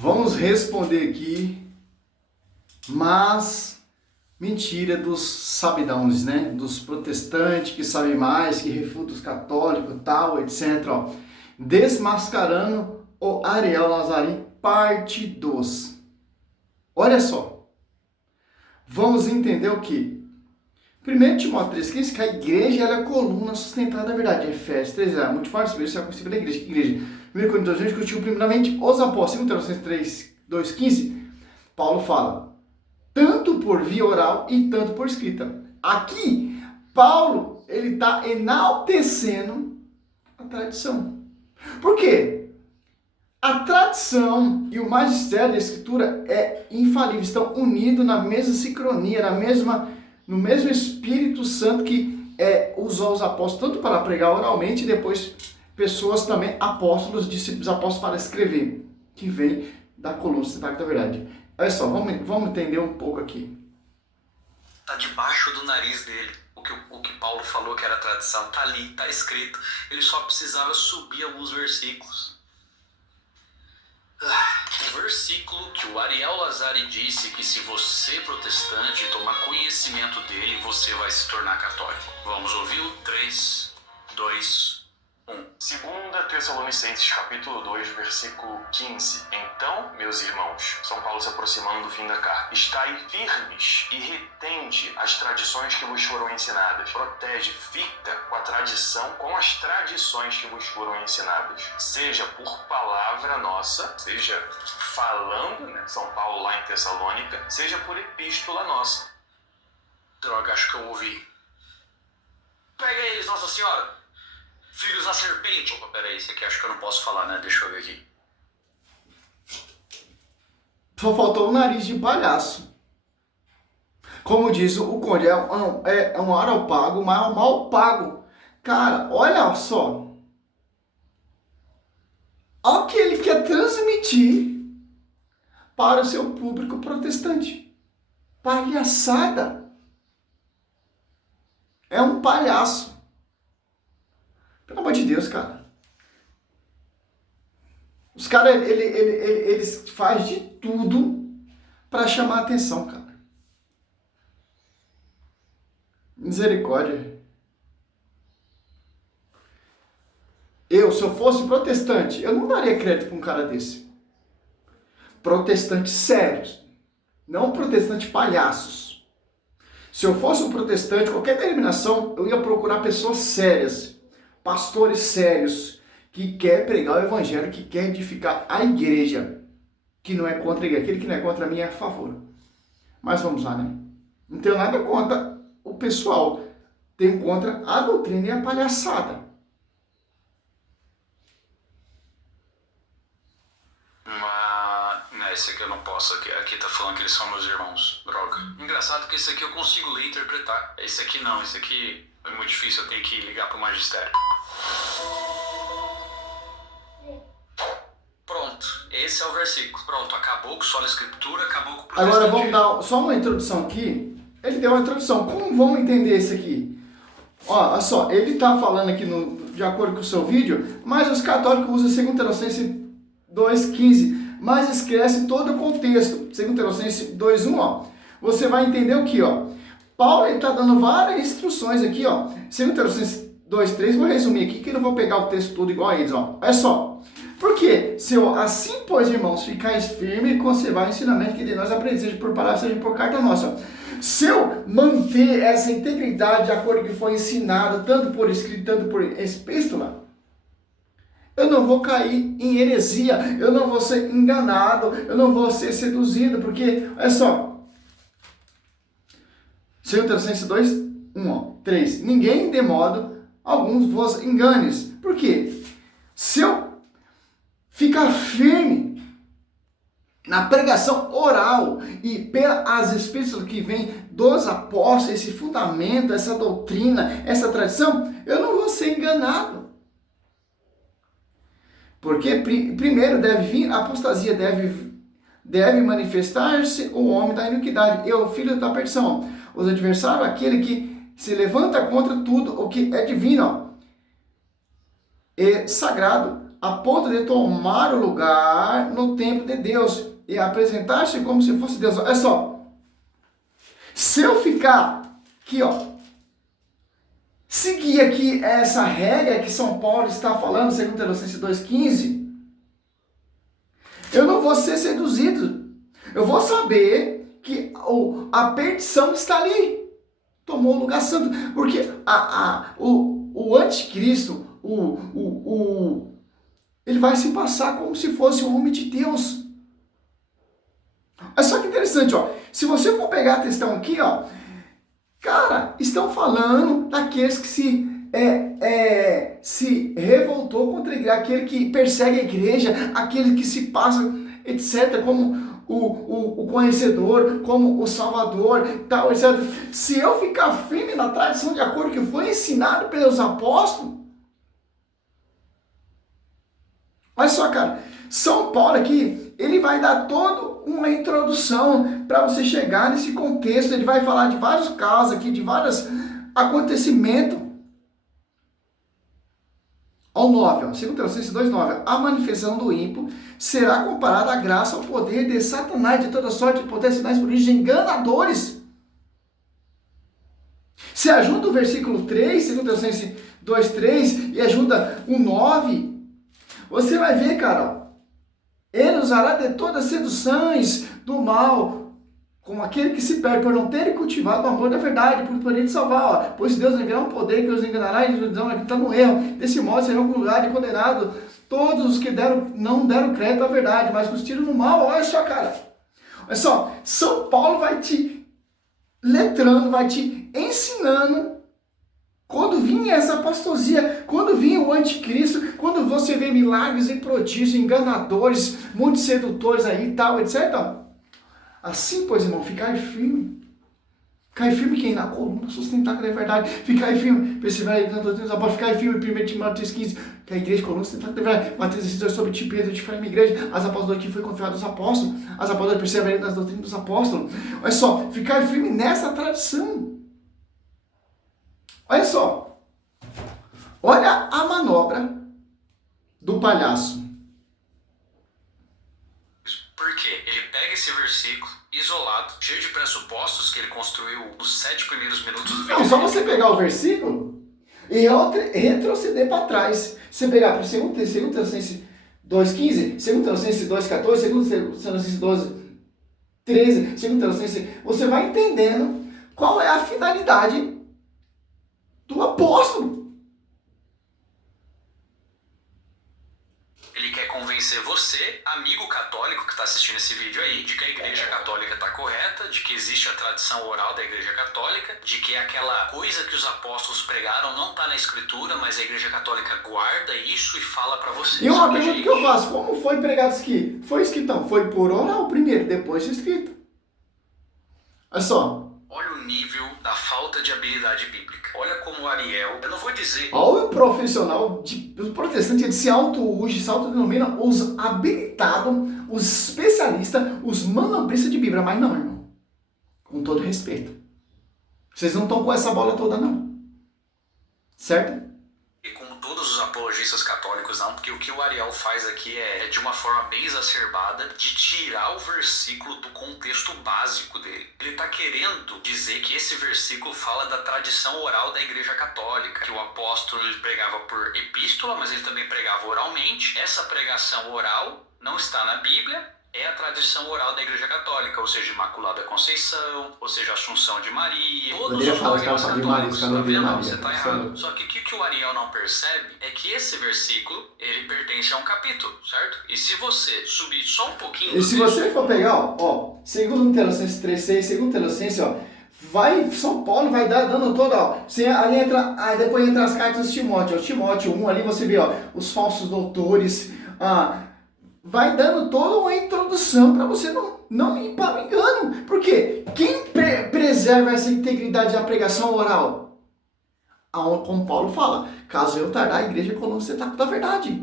Vamos responder aqui, mas mentira dos sabidões, né? Dos protestantes que sabem mais, que refutam os católicos, tal, etc. Ó. Desmascarando o Ariel Lazzarini, parte 2. Olha só. Vamos entender o que? 1 Timóteo 3,15, que a igreja ela é a coluna sustentada da verdade. Efésios 3, muito forte, isso é a princípio da igreja. 1 Coríntios 2, discutiu primeiramente os apóstolos. 2 Coríntios 3, 2,15, Paulo fala, tanto por via oral e tanto por escrita. Aqui, Paulo, ele está enaltecendo a tradição. Por quê? A tradição e o magistério da escritura é infalível, estão unidos na mesma sincronia, no mesmo Espírito Santo que usou os apóstolos tanto para pregar oralmente e depois pessoas também, apóstolos, discípulos apóstolos para escrever, que vem da coluna sustentada da verdade. Olha só, vamos entender um pouco aqui. Está debaixo do nariz dele. O que Paulo falou que era tradição, está ali, está escrito. Ele só precisava subir alguns versículos. O versículo que o Ariel Lazzarini disse que se você, protestante, tomar conhecimento dele, você vai se tornar católico. Vamos ouvir o 3, 2, 1. 2 Tessalonicenses capítulo 2, versículo 15. Então, meus irmãos, São Paulo se aproximando do fim da carta, estai firmes e retende as tradições que vos foram ensinadas. Protege, fica com a tradição, com as tradições que vos foram ensinadas. Seja por palavra nossa, seja falando, né, São Paulo lá em Tessalônica, seja por epístola nossa. Droga, acho que eu ouvi. Pega eles, Nossa Senhora! Filhos da serpente. Opa, peraí, esse aqui acho que eu não posso falar, né? Deixa eu ver aqui. Só faltou o nariz de palhaço. Como diz o Conde, é um mal pago, mas mal pago. Cara, olha só. Olha o que ele quer transmitir para o seu público protestante. Palhaçada. É um palhaço. Pelo amor de Deus, cara. Os caras, eles fazem de tudo para chamar a atenção, cara. Misericórdia. Se eu fosse protestante, eu não daria crédito para um cara desse. Protestantes sérios. Não protestantes palhaços. Se eu fosse um protestante, qualquer denominação, eu ia procurar pessoas sérias. Pastores sérios, que quer pregar o evangelho, que quer edificar a igreja, que não é contra a igreja, aquele que não é contra mim é a favor. Mas vamos lá, né? Não tenho nada contra o pessoal, tenho contra a doutrina e a palhaçada. Esse aqui eu não posso, aqui tá falando que eles são meus irmãos, droga. Engraçado que esse aqui eu consigo ler e interpretar, esse aqui não, esse aqui é muito difícil, eu tenho que ligar pro magistério. Pronto, esse é o versículo. Pronto, acabou com sola escritura, acabou com o protestantismo. Agora vamos dar só uma introdução aqui. Ele deu uma introdução. Como vamos entender isso aqui? Olha só, ele está falando aqui de acordo com o seu vídeo, mas os católicos usam 2 Tessalonicenses 2,15, mas esquece todo o contexto. 2 Tessalonicenses 2,1, ó. Você vai entender o que, ó. Paulo está dando várias instruções aqui, ó. 2 Tessalonicenses 2,3, vou resumir aqui, que eu não vou pegar o texto todo igual a eles, ó. Olha só. Porque, se eu, assim, pois, irmãos, ficais firmes e conservar o ensinamento que de nós aprendemos, seja por palavra, seja por carta nossa. Se eu manter essa integridade de acordo com o que foi ensinado, tanto por escrito, tanto por epístola, eu não vou cair em heresia, eu não vou ser enganado, eu não vou ser seduzido, porque, olha só, 2 Tessalonicenses 2, 1, ó, 3. Ninguém de modo alguns vos enganes. Por quê? Se eu ficar firme na pregação oral e pelas epístolas que vem dos apóstolos, esse fundamento, essa doutrina, essa tradição, eu não vou ser enganado. Porque primeiro deve vir, a apostasia deve manifestar-se o homem da iniquidade e o filho da perdição. Os adversários, aquele que se levanta contra tudo o que é divino e sagrado, a ponto de tomar o lugar no templo de Deus e apresentar-se como se fosse Deus. Olha só, se eu ficar aqui, seguir aqui essa regra que São Paulo está falando, segundo Tessalonicenses 2,15, eu não vou ser seduzido. Eu vou saber que a perdição está ali. Tomou o lugar santo. Porque o anticristo, ele vai se passar como se fosse o homem de Deus. É só que interessante, se você for pegar a questão aqui, cara, estão falando daqueles que se revoltou contra a igreja, aquele que persegue a igreja, aquele que se passa, etc., como o conhecedor, como o salvador, tal, etc. Se eu ficar firme na tradição de acordo que foi ensinado pelos apóstolos, olha só, cara, São Paulo aqui, ele vai dar toda uma introdução para você chegar nesse contexto. Ele vai falar de vários casos aqui, de vários acontecimentos. Ao 9, 2 Tessalonicenses 2,9, a manifestação do ímpio será comparada à graça ao poder de Satanás, de toda sorte de poder, sinais, prodígios enganadores. Se ajuda o versículo 3, 2 Tessalonicenses 2,3, e ajuda o 9, você vai ver, cara, ele usará de todas as seduções do mal, como aquele que se perde por não ter cultivado o amor da verdade, por poder te salvar. Pois Deus enviará um poder que os enganará e está no erro. Desse modo serão julgados e condenados todos os que não deram crédito à verdade, mas os tiram no mal. Olha só, cara. Olha só, São Paulo vai te letrando, vai te ensinando. Quando vinha essa apostasia, quando vinha o anticristo, quando você vê milagres e prodígios, enganadores, muitos sedutores aí e tal, etc. Assim, pois, irmão, ficar firme. Ficar firme quem? Na coluna, sustentar que é verdade. Ficar firme, perseverar na doutrina dos apóstolos. Ficar firme, 1 Timóteo 3,15, que a igreja, coluna, sustentar que é verdade. Mateus 16, sobre ti, Pedro, de firme igreja. As apóstolos aqui foi confiado aos apóstolos. As apóstolos perseveram nas doutrinas dos apóstolos. Olha só, ficar firme nessa tradição. Olha só. Olha a manobra do palhaço. Por quê? Ele pega esse versículo isolado, cheio de pressupostos que ele construiu nos 7 primeiros minutos do vídeo. Não, só você pegar o versículo e retroceder para trás. Você pegar para 2 Tessalonicenses 2,15, 2 Tessalonicenses 2,14, 2 Tessalonicenses 12,13, 2 Tessalonicenses, você vai entendendo qual é a finalidade do apóstolo. Ele quer convencer você, amigo católico que está assistindo esse vídeo aí, de que a igreja católica está correta, de que existe a tradição oral da igreja católica, de que aquela coisa que os apóstolos pregaram não está na escritura, mas a igreja católica guarda isso e fala para você. E uma pergunta que eu faço, como foi pregado isso aqui? Foi escrito, foi por oral primeiro, depois escrito. Olha só. Olha o nível da falta de habilidade bíblica. Olha como Ariel, eu não vou dizer... Olha o profissional, os protestantes, eles se auto-ugem, se autodenominam os habilitados, os especialistas, os manobristas de Bíblia. Mas não, irmão. Com todo respeito. Vocês não estão com essa bola toda, não. Certo? E como todos os apologistas católicos não, porque o que o Ariel faz aqui é de uma forma bem exacerbada de tirar o versículo do contexto básico dele. Ele está querendo dizer que esse versículo fala da tradição oral da igreja católica, que o apóstolo ele pregava por epístola, mas ele também pregava oralmente. Essa pregação oral não está na Bíblia, é a tradição oral da igreja católica, ou seja, Imaculada Conceição, ou seja, Assunção de Maria, todos os dogmas católicos, tá vendo? Você está errado. Só que o que o Ariel não percebe é que esse versículo, ele pertence a um capítulo, certo? E se você subir só um pouquinho... E se você for pegar, ó, 2 Tessalonicenses 3,6, 2 Tessalonicenses, São Paulo vai dando toda, ali entra, aí depois entra as cartas de Timóteo, Timóteo 1, ali você vê, os falsos doutores, vai dando toda uma introdução para você não ir para o engano. Porque quem preserva essa integridade da pregação oral? Como Paulo fala, caso eu tardar, a igreja coluna você está com a verdade.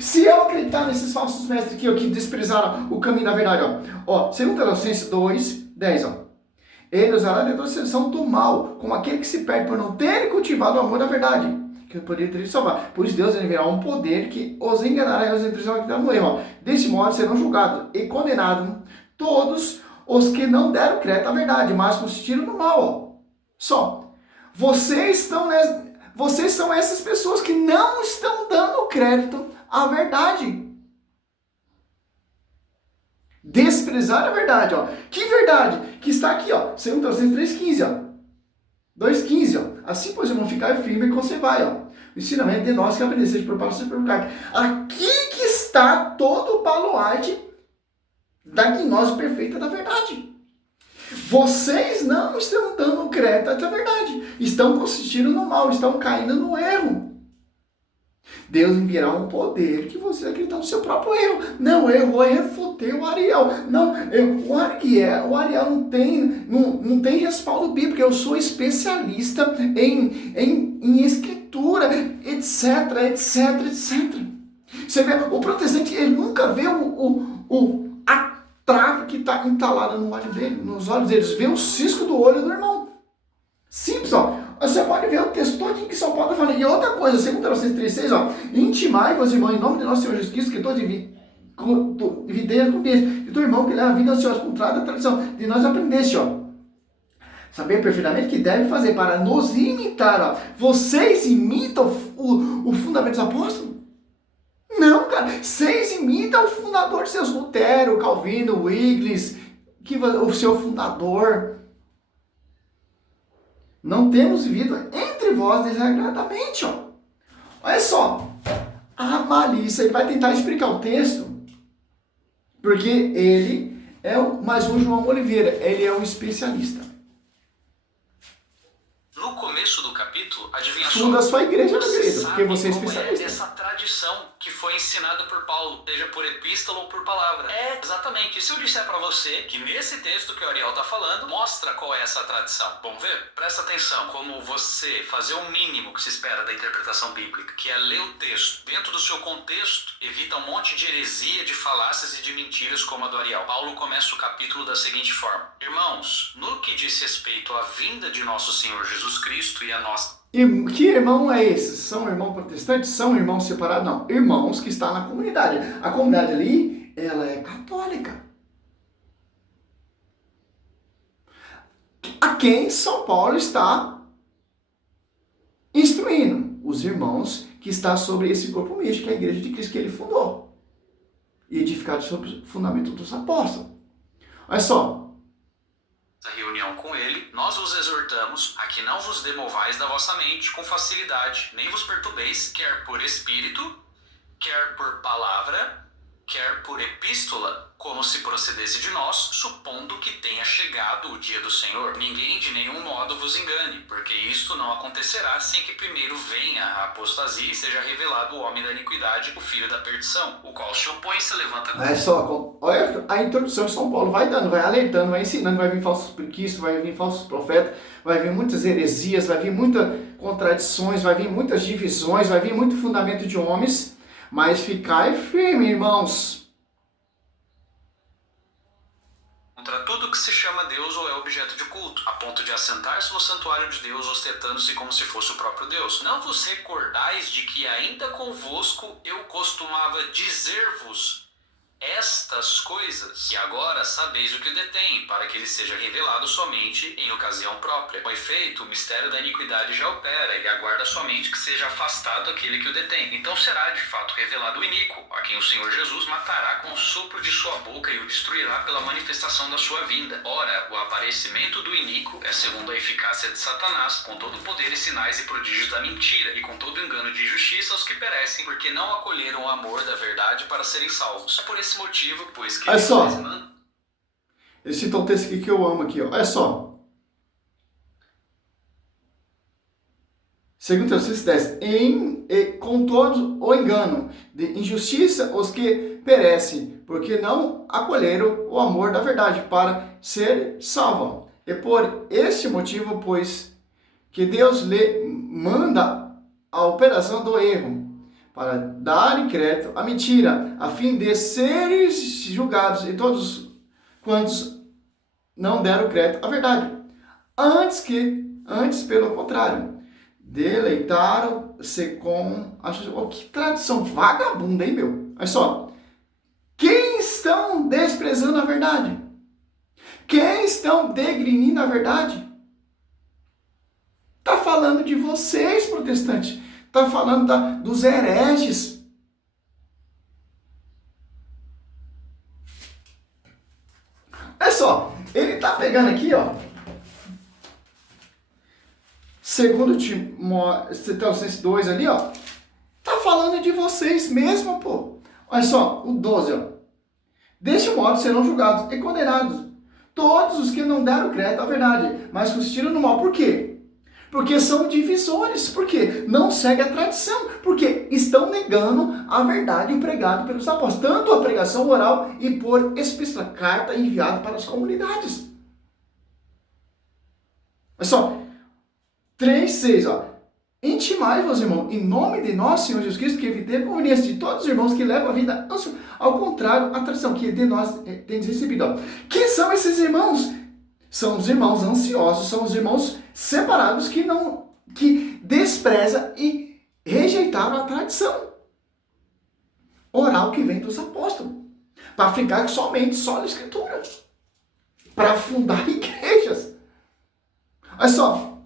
Se eu acreditar nesses falsos mestres aqui, que desprezaram o caminho da verdade, 2 Tessalonicenses 2,10, ele usará a destruição do mal, como aquele que se perde por não ter cultivado o amor da verdade. que poderia ter de salvar. Por isso Deus enviará um poder que os enganará e os entregará no erro. Deste modo serão julgados e condenados todos os que não deram crédito à verdade, mas consistiram no mal. Só. Vocês são essas pessoas que não estão dando crédito à verdade. Desprezar a verdade, ó. Que verdade? Que está aqui, ó. 2 Tessalonicenses 3,15, ó. 2,15, ó. Assim, pois, irmão, ficar firme e conservar, ó. O ensinamento de nós que aprendesseis por palavras e por carta. Aqui que está todo o baluarte da gnose perfeita da verdade. Vocês não estão dando crédito à verdade. Estão consistindo no mal, estão caindo no erro. Deus enviará um poder que você acreditar no seu próprio erro. Não, eu vou refutar o Ariel. Não, o Ariel não tem respaldo bíblico. Eu sou especialista em escritura, etc, etc, etc. Você vê, o protestante, ele nunca vê a trave que está entalada no olho dele, nos olhos deles. Vê o cisco do olho do irmão. Simples, ó. Você pode ver o texto todinho que São Paulo está falando. E outra coisa, 2 Tessalonicenses 3,6, ó. Intimai-vos, irmão, em nome de nosso Senhor Jesus Cristo, que todo videia com beijo. E teu irmão que leva a vida ansiosa, contrária da tradição. De nós aprendeste, ó. Saber perfeitamente o que deve fazer para nos imitar, ó. Vocês imitam o fundamento dos apóstolos? Não, cara. Vocês imitam o fundador de seus Lutero, Calvino, Wycliffe, o seu fundador. Não temos vivido entre vós desagradadamente, ó. Olha só. A malícia, ele vai tentar explicar o texto, porque ele é mais um João Oliveira, ele é um especialista. No começo do capítulo, adivinha só? Funda a sua igreja, meu querido, sabe porque você é como especialista. essa tradição que foi ensinada por Paulo, seja por epístola ou por palavra. É, exatamente. E se eu disser para você que nesse texto que o Ariel está falando, mostra qual é essa tradição? Vamos ver? Presta atenção. Como você fazer o mínimo que se espera da interpretação bíblica, que é ler o texto dentro do seu contexto, evita um monte de heresia, de falácias e de mentiras como a do Ariel. Paulo começa o capítulo da seguinte forma: Irmãos, no que diz respeito à vinda de nosso Senhor Jesus Cristo e a nossa... E que irmão é esse? São irmãos protestantes? São irmãos separados? Não. Irmãos que estão na comunidade. A comunidade ali, ela é católica. A quem São Paulo está instruindo? Os irmãos que estão sobre esse corpo místico, que é a igreja de Cristo que ele fundou. E edificado sobre o fundamento dos apóstolos. Olha só. Reunião com ele, nós vos exortamos a que não vos demovais da vossa mente com facilidade, nem vos perturbeis, quer por espírito, quer por palavra, quer por epístola, como se procedesse de nós, supondo que tenha chegado o dia do Senhor. Ninguém de nenhum modo vos engane, porque isto não acontecerá sem que primeiro venha a apostasia e seja revelado o homem da iniquidade, o filho da perdição, o qual se opõe e se levanta contra... É só, olha a introdução que São Paulo vai dando, vai alertando, vai ensinando, vai vir falsos cristos, vai vir falsos profetas, vai vir muitas heresias, vai vir muitas contradições, vai vir muitas divisões, vai vir muito fundamento de homens, mas ficai firme, irmãos. Contra tudo que se chama Deus ou é objeto de culto, a ponto de assentar-se no santuário de Deus, ostentando-se como se fosse o próprio Deus. Não vos recordais de que ainda convosco eu costumava dizer-vos estas coisas, e agora sabeis o que detém, para que ele seja revelado somente em ocasião própria. Com efeito, o mistério da iniquidade já opera, e aguarda somente que seja afastado aquele que o detém. Então será de fato revelado o iníquo, a quem o Senhor Jesus matará com o sopro de sua boca e o destruirá pela manifestação da sua vinda. Ora, o aparecimento do iníquo é segundo a eficácia de Satanás, com todo o poder e sinais e prodígios da mentira, e com todo o engano de injustiça aos que perecem, porque não acolheram o amor da verdade para serem salvos. É por esse motivo, pois que... Olha só, ele cita um texto aqui que eu amo aqui, ó. Olha só. 2 Tessalonicenses 10. Com todos o engano de injustiça os que perecem, porque não acolheram o amor da verdade para ser salvos. E por este motivo, pois, que Deus lhe manda a operação do erro, para dar crédito à mentira, a fim de serem julgados e todos quantos não deram crédito à verdade. Antes, pelo contrário, Deleitaram-se com... Oh, que tradução vagabunda, hein, meu? Olha só. Quem estão desprezando a verdade? Quem estão degrinindo a verdade? Está falando de vocês, protestantes. Está falando dos hereges. Olha só, ele está pegando aqui, ó. Segundo Tessalonicenses 2 ali, ó. Está falando de vocês mesmo, pô. Olha só, o 12, ó. Deste modo serão julgados e condenados todos os que não deram crédito à verdade, mas consistiram no mal. Por quê? Porque são divisores, porque não seguem a tradição, porque estão negando a verdade pregada pelos apóstolos, tanto a pregação oral e por epístola, carta enviada para as comunidades. Olha só, 3:6, ó. Intimai-vos, irmão, em nome de nosso Senhor Jesus Cristo, que evitei a conveniência de todos os irmãos que levam a vida ao contrário, a tradição que de nós tendes recebido. Ó. Quem são esses irmãos? São os irmãos ansiosos, são os irmãos separados que desprezam e rejeitaram a tradição oral que vem dos apóstolos, para ficar somente só na Escritura, para fundar igrejas. Olha só,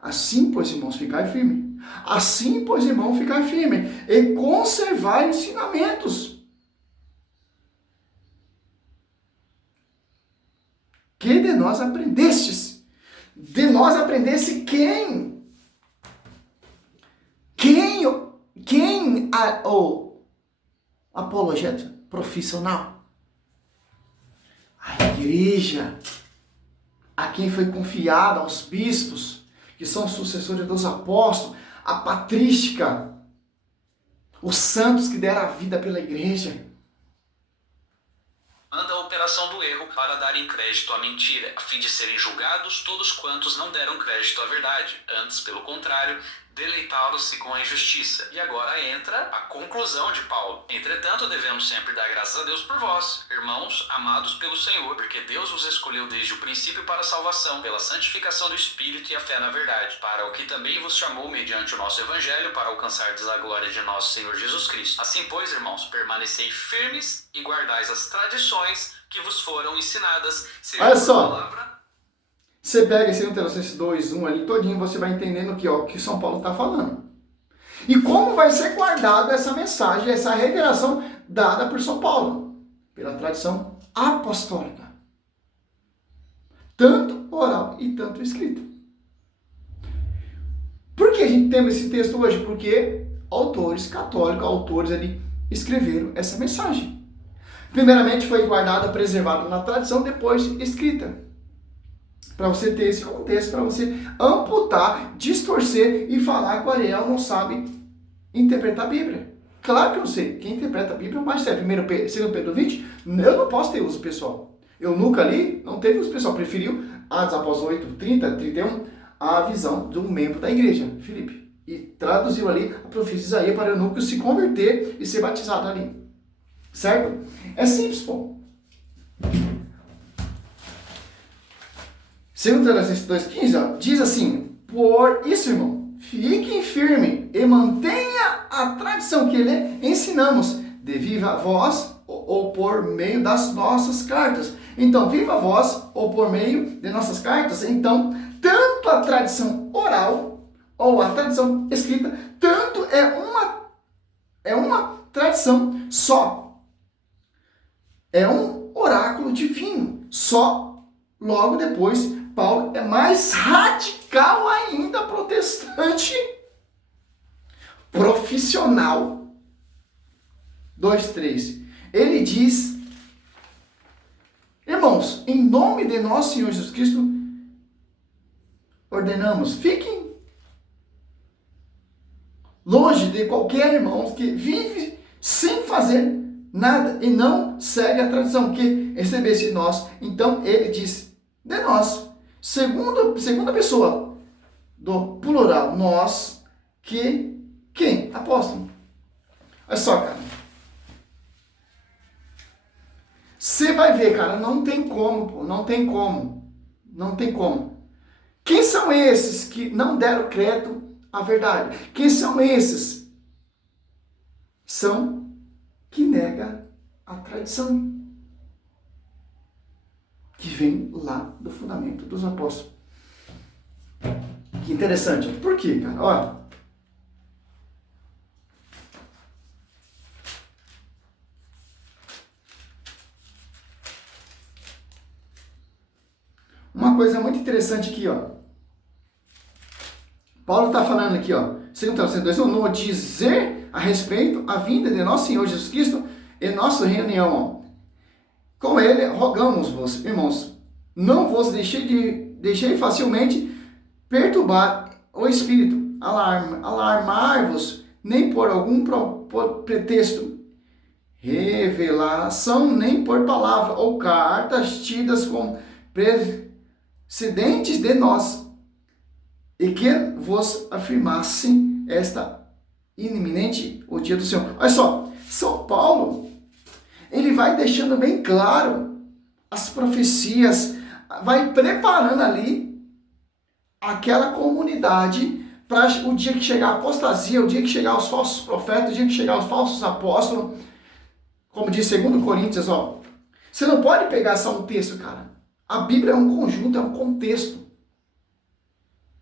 assim, pois, irmãos, ficai firme. Assim, pois, irmãos, ficai firme e conservai ensinamentos que de nós aprendestes. De nós aprendesse quem? O apologeta profissional? A igreja, a quem foi confiada, aos bispos, que são sucessores dos apóstolos, a patrística, os santos que deram a vida pela igreja. Manda a operação do erro para darem crédito à mentira, a fim de serem julgados todos quantos não deram crédito à verdade. Antes, pelo contrário, deleitaram-se com a injustiça. E agora entra a conclusão de Paulo. Entretanto, devemos sempre dar graças a Deus por vós, irmãos amados pelo Senhor, porque Deus vos escolheu desde o princípio para a salvação, pela santificação do Espírito e a fé na verdade, para o que também vos chamou mediante o nosso Evangelho, para alcançardes a glória de nosso Senhor Jesus Cristo. Assim, pois, irmãos, permanecei firmes e guardais as tradições que vos foram ensinadas. Olha só. Você pega esse Tessalonicenses 2:1 ali todinho, você vai entendendo o que São Paulo está falando. E como vai ser guardada essa mensagem, essa revelação dada por São Paulo, pela tradição apostólica. Tanto oral e tanto escrito. Por que a gente tem esse texto hoje? Porque autores católicos, autores ali, escreveram essa mensagem. Primeiramente foi guardada, preservada na tradição, depois escrita. Para você ter esse contexto, para você amputar, distorcer e falar que o Ariel não sabe interpretar a Bíblia. Claro que eu sei. Quem interpreta a Bíblia é o Marcelo. 2 Pedro 20, eu não posso ter uso pessoal. Eu nunca li, não teve uso pessoal. Preferiu, Atos Apóstolos 8, 30, 31, a visão de um membro da igreja, Filipe. E traduziu ali a profecia de Isaías para o eunuco se converter e ser batizado ali. Certo? É simples, pô. Segundo Tessalonicenses 2,15, diz assim: por isso, irmão, fiquem firmes e mantenha a tradição que lhe ensinamos, de viva voz ou por meio das nossas cartas. Então, viva voz ou por meio de nossas cartas. Então, tanto a tradição oral ou a tradição escrita, tanto é uma tradição só. É um oráculo divino. Só logo depois, Paulo é mais radical ainda, protestante, profissional. 2:3. Ele diz: irmãos, em nome de nosso Senhor Jesus Cristo, ordenamos, fiquem longe de qualquer irmão que vive sem fazer nada e não segue a tradição que recebesse de nós. Então ele diz: de nós. Segunda pessoa do plural, nós, que, quem? Apóstolo. Olha só, cara. Você vai ver, cara, não tem como, pô, não tem como. Não tem como. Quem são esses que não deram crédito à verdade? Quem são esses? São que nega a tradição, que vem lá do fundamento dos apóstolos. Que interessante. Por quê, cara? Olha. Uma coisa muito interessante aqui, ó. Paulo está falando aqui, ó, 2 no dizer a respeito à vinda de nosso Senhor Jesus Cristo e nossa reunião, ó. Com ele rogamos-vos, irmãos, não vos deixei facilmente perturbar o espírito, alarmar-vos, nem por algum pretexto, revelação, nem por palavra ou cartas tidas com precedentes de nós, e que vos afirmasse esta iminente o dia do Senhor. Olha só, São Paulo, ele vai deixando bem claro as profecias, vai preparando ali aquela comunidade para o dia que chegar a apostasia, o dia que chegar os falsos profetas, o dia que chegar os falsos apóstolos, como diz 2 Coríntios, ó, você não pode pegar só um texto, cara. A Bíblia é um conjunto, é um contexto.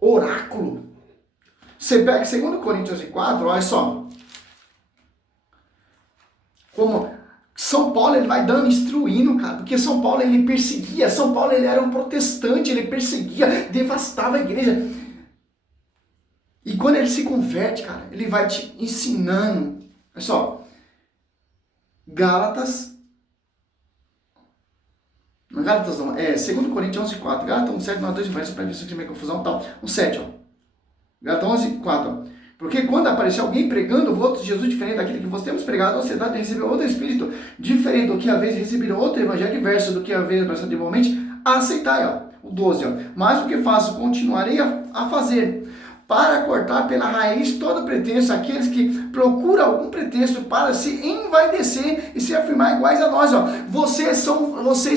Oráculo. Você pega 2 Coríntios 4, olha só. Como São Paulo ele vai dando, instruindo, cara. Porque São Paulo ele perseguia. São Paulo ele era um protestante, ele perseguia, devastava a igreja. E quando ele se converte, cara, ele vai te ensinando. Olha só. Gálatas não, 2 Coríntios 11, 4. Gálatas 1, 7, 9, 2, verso, para ver se tem confusão e tal. 1, 7, ó. Gálatas 11, 4, ó. Porque quando aparecer alguém pregando o outro Jesus diferente daquele que você temos pregado, você dá de receber outro espírito diferente do que a vez receberam outro evangelho diverso do que a vez abraçado igualmente, aceitai, ó. O 12, ó. Mas o que faço, continuarei a fazer, para cortar pela raiz todo pretexto aqueles que procuram algum pretexto para se envaidecer e se afirmar iguais a nós, ó. Vocês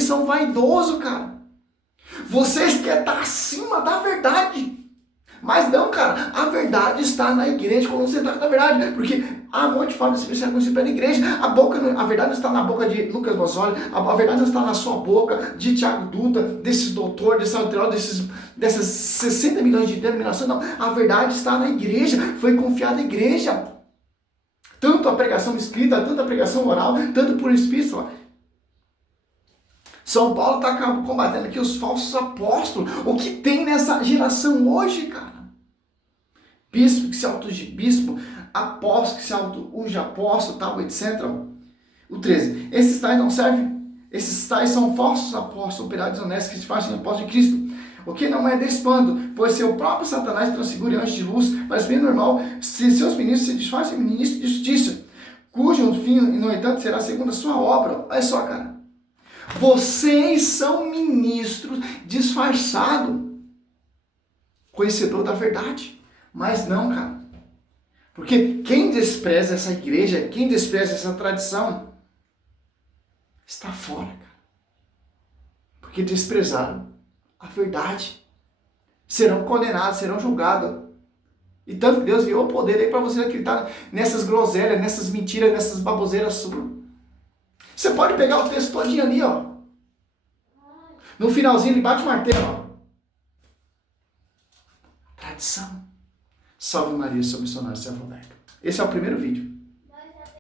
são vaidosos, cara. Vocês querem estar acima da verdade. Mas não, cara, a verdade está na igreja, quando você está na verdade, porque há um monte de formas de ser conhecido pela igreja. A verdade não está na boca de Lucas Bossoli, a verdade não está na sua boca, de Tiago Dutra, desses doutores, desse alteral, dessas 60 milhões de denominações. Não, a verdade está na igreja, foi confiada à igreja. Tanto a pregação escrita, tanto a pregação oral, tanto por espírito. São Paulo está combatendo aqui os falsos apóstolos. O que tem nessa geração hoje, cara? Bispo que se auto-unge bispo, apóstolo que se auto-unge apóstolo, tal, etc. O 13. Esses tais não servem. Esses tais são falsos apóstolos, operários honestos que se fazem apóstolos de Cristo. O que não é de espanto, pois seu próprio Satanás transfigure anjos de luz, mas bem normal, se seus ministros se disfarçam ministros de justiça, cujo fim, no entanto, será segundo a sua obra. Olha só, cara. Vocês são ministros disfarçados, conhecedor da verdade. Mas não, cara. Porque quem despreza essa igreja, quem despreza essa tradição, está fora, cara. Porque desprezaram a verdade. Serão condenados, serão julgados. E tanto que Deus deu o poder aí para você acreditar nessas groselhas, nessas mentiras, nessas baboseiras suas. Você pode pegar o texto todinho ali, ó. No finalzinho ele bate o martelo, ó. Tradição. Salve Maria, seu missionário servo aberto. Esse é o primeiro vídeo.